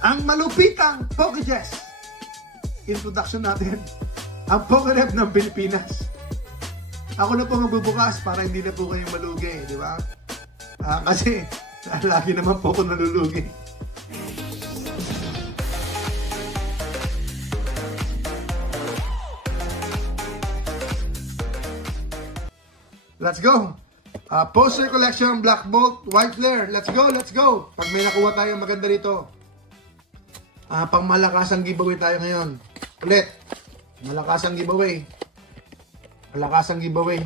ang malupitang Pokejess. Introduction natin, ang Pokerep ng Pilipinas. Ako na po magbubukas para hindi na po kayong malugi, di ba? Kasi lagi naman po ako nalulugi. Let's go! Poster collection, Black Bolt, White Flare. Let's go, let's go! Pag may nakuha tayong maganda rito, pang malakasang giveaway tayo ngayon. Ulit, malakasang giveaway. Malakasang giveaway.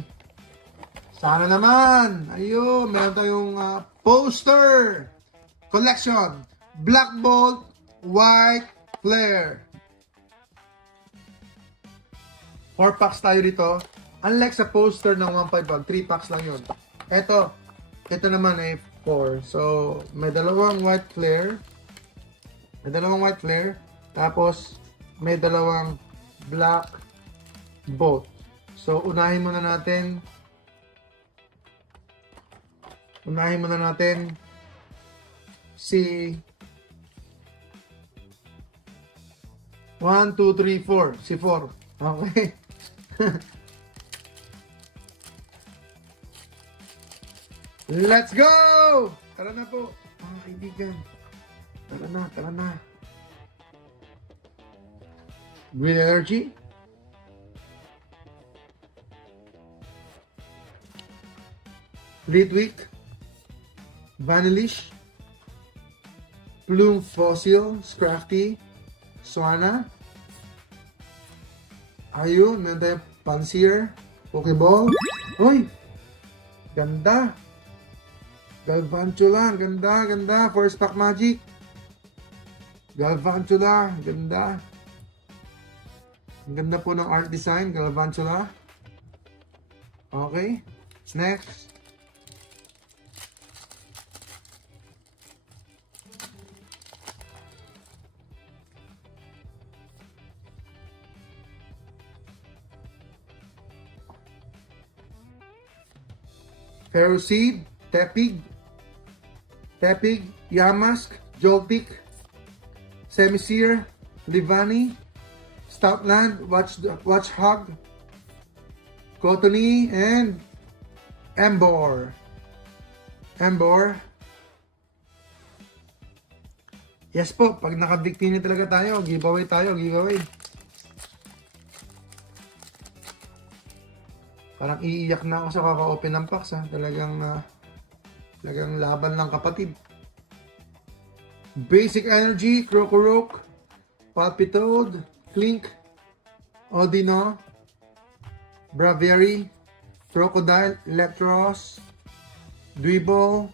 Sana naman! Ayun, meron tayong poster collection, Black Bolt, White Flare. 4 packs tayo dito. Unlike sa poster ng 151, 3 packs lang yun. Ito naman ay 4. So, may dalawang white flare. Tapos, may dalawang black bolt. So, unahin muna natin si 1, 2, 3, 4. Si 4. Okay. Let's go! Tara na po, mga kaibigan. Tara na. Green Energy. Litwick. Vanillish. Plume Fossil. Scrafty. Swana. Ayun, meron tayong Pansear. Pokeball. Uy! Ganda! Galvantula, ganda. First pack magic. Galvantula, ganda. Ang ganda po ng art design, Galvantula. Okay. Next. Ferroseed, Tepig, Yamask, Joltik, Semisear, Livani, Stoutland, Watchhog, Cottony, and Embor. Yes po, pag naka-victini talaga tayo, giveaway. Parang iiyak na ako sa kaka-open ng packs, ha. Talagang laban ng kapatid. Basic Energy, Krokorok, Palpitoad, Klink, Odino, Braviary, Crocodile, Electros, Dwebble.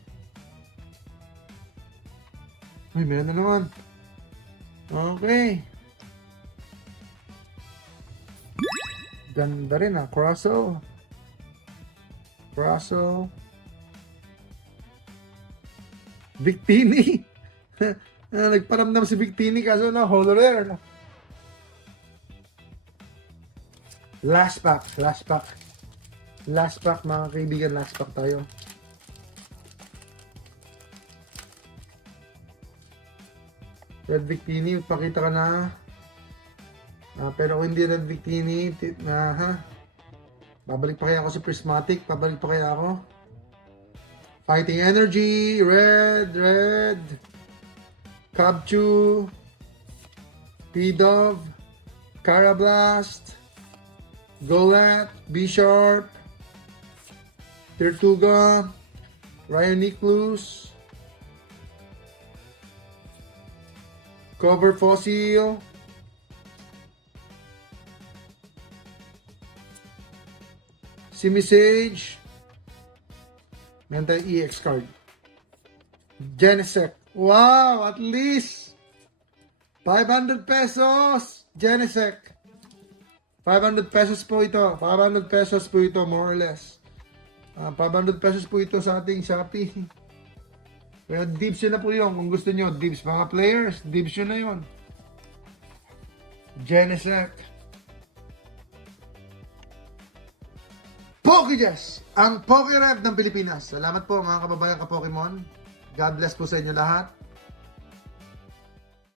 Uy, meron na naman. Okay. Ganda rin, ha. Crosso. Victini. Nagparamdam si Victini kaso na Holo Rare. Last pack mga kaibigan, last pack tayo. Red Victini, pakita ka na. Pero kung hindi Red Victini, babalik pa kaya ako sa Prismatic? Fighting Energy, Red, Kabchu, P-Dove, Carablast, Golett, B-Sharp, Tortuga, Rhyoniclus, Cover Fossil, Simisage, meron tayong EX card. Genesect. Wow! At least 500 pesos! Genesect. 500 pesos po ito. 500 pesos po ito, more or less. 500 pesos po ito sa ating Shopee. Kaya dibs yun na po yun. Kung gusto nyo, dibs. Mga players, dibs yun na yun. Genesect. Pokejess, ang Pokerep ng Pilipinas. Salamat po mga kababayan ka-Pokemon. God bless po sa inyo lahat.